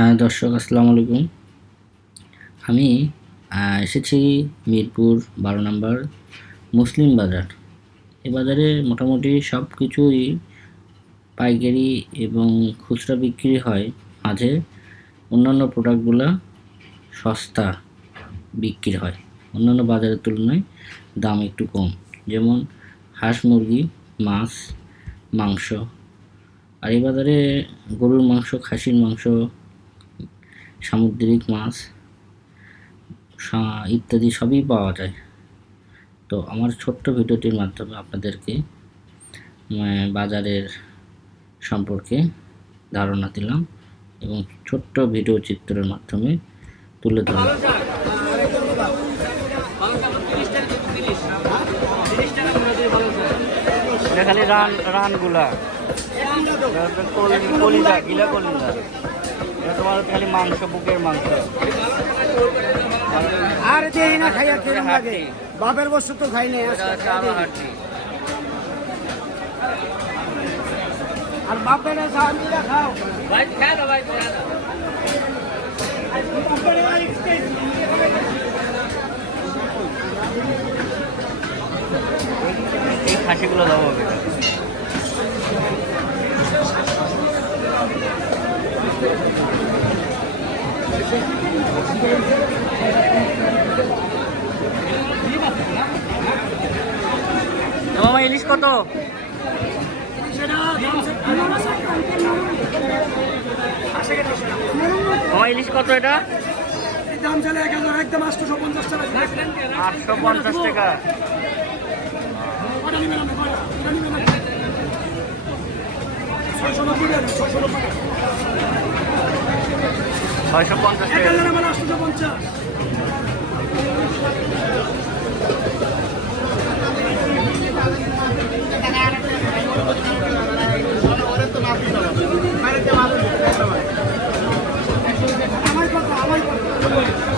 হ্যাঁ দর্শক, আসসালামু আলাইকুম। আমি এসেছি মিরপুর 12 নম্বর মুসলিম বাজার। এই বাজারে মোটামুটি সব কিছুই পাইকারি এবং খুচরা বিক্রি হয়, মাঝে অন্যান্য প্রোডাক্টগুলো সস্তা বিক্রি হয়। অন্যান্য বাজারের তুলনায় দাম একটু কম, যেমন হাঁস, মুরগি, মাছ, মাংস। আর এই বাজারে গরুর মাংস, খাসির মাংস, সামুদ্রিক মাছ ইত্যাদি সবই পাওয়া যায়। তো আমার ছোট্ট ভিডিওটির মাধ্যমে আপনাদেরকে বাজারের সম্পর্কে ধারণা দিলাম এবং ছোট্ট ভিডিও চিত্রের মাধ্যমে তুলে ধরলাম। খালি রানগুলা কলিজা গিলা কলিজা, তোমার খালি মাংস, বুকের মাংস। আর দেই না খাইয়া কেমন লাগে, বাপের বস্তু তো খাই নাই আর বাপের সামিরা খাও ভাই, খাও না ভাই। এই খাসিগুলো দাও হবে। মামা ইলিশ কত? মামা ইলিশ কত? এটা দাম চলে 1000, একদম 850 টাকা। 850 টাকা। 650 টাকা।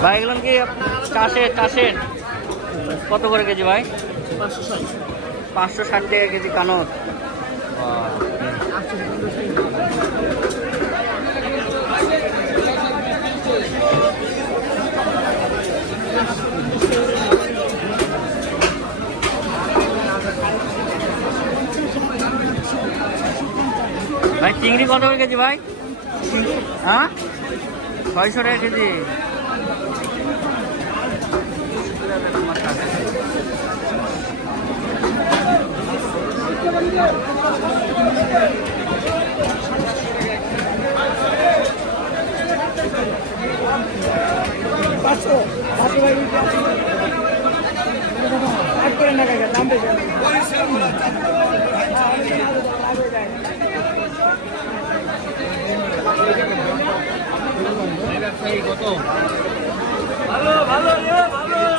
ভাই এগুলো কি চাষের কত করে কেজি ভাই? 560 টাকা কেজি কানর। ভাই চিংড়ি কত করে কেজি ভাই? হ্যাঁ, 600 টাকা কেজি। ভালো ভালো ভালো।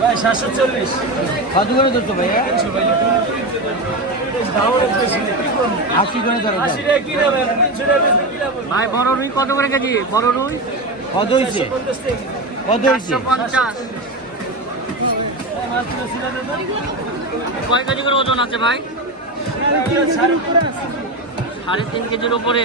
ভাই 740 কত করে ধরতো ভাইয়া? 80 করে ধরো ভাই বড় রুই কত করে কেজি? বড় রুই কত হইছে? কত হইছে? 450। কয় কেজি করে ওজন আছে ভাই? 3.5 কেজির উপরে।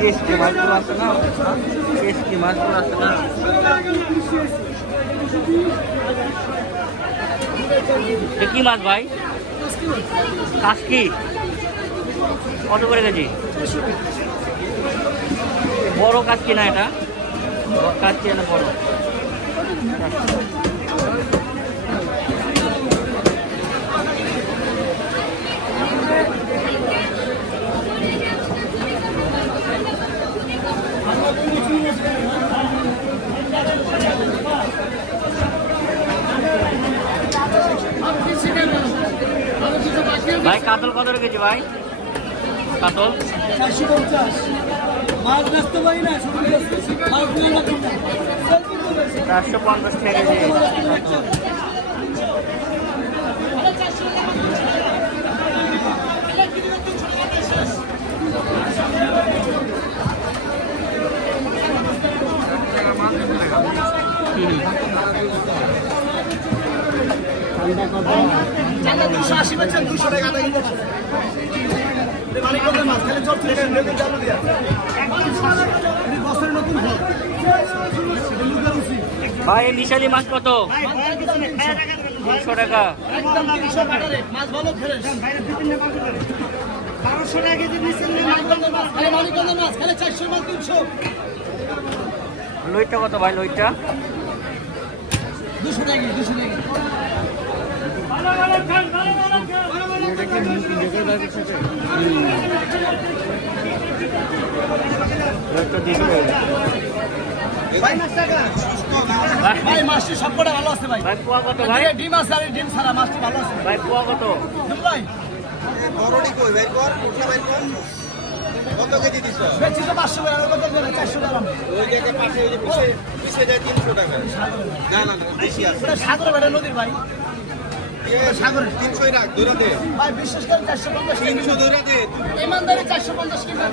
কেসকি মাছগুলো আছে না, কেসকি মাছগুলো আছে না। কি মাছ ভাই? কাসকি কত করে কেজি? বড় কাসকি না এটা? কাসকি না বড়? ভাই কাতল কত কেজি ভাই? কাতল 450 মাছ ব্যস্ত পাই না শুধু মাছ নিয়ে না 450 টাকা কেজি। চান্দা 280 বেচেন 200 টাকা আধা কেজি মানে কত মাছ খালি চলছে রেগুলার চালু দিয়া এই বছরের নতুন ফল ভাই এই মিশালি মাছ কত? 300 টাকা। একদম 300 টাকা রে মাছ ভালো ফ্রেশ 1200 টাকা কেজি নিছেন মানিকগঞ্জের মাছ খালি মানিকগঞ্জের মাছ খালি 400 মাছ 300 লইটা কত ভাই লইটা? 200 টাকা 200 টাকা লইটা 200 টাকা। ভাই মাছ টাকা ভাই মাছটি সবকটা ভালো আছে ভাই ভাই পোয়া কত ভাই? ডিম আছে আর ডিম ছাড়া মাছটি ভালো আছে ভাই পোয়া কত? ভাই বড়ডি কই ভাই কর উঠলা ভাই কর কত কেজি দিছ বেচি তো 500 টাকা কত করে 400 টাকা ওই জায়গায় পাশে ওই যে পিছে পিছে যায় 300 টাকা না না না বেশি আছে এটা সাগরে বেড়ে নদীর ভাই সাগরে 300 রাখ দৌড়া দে ভাই বিশেষ করে 450 টাকা 300 দৌড়া দে ইমানদারি 450 টাকা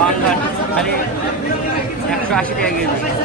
বাংলা খালি 180 টাকা কেজি।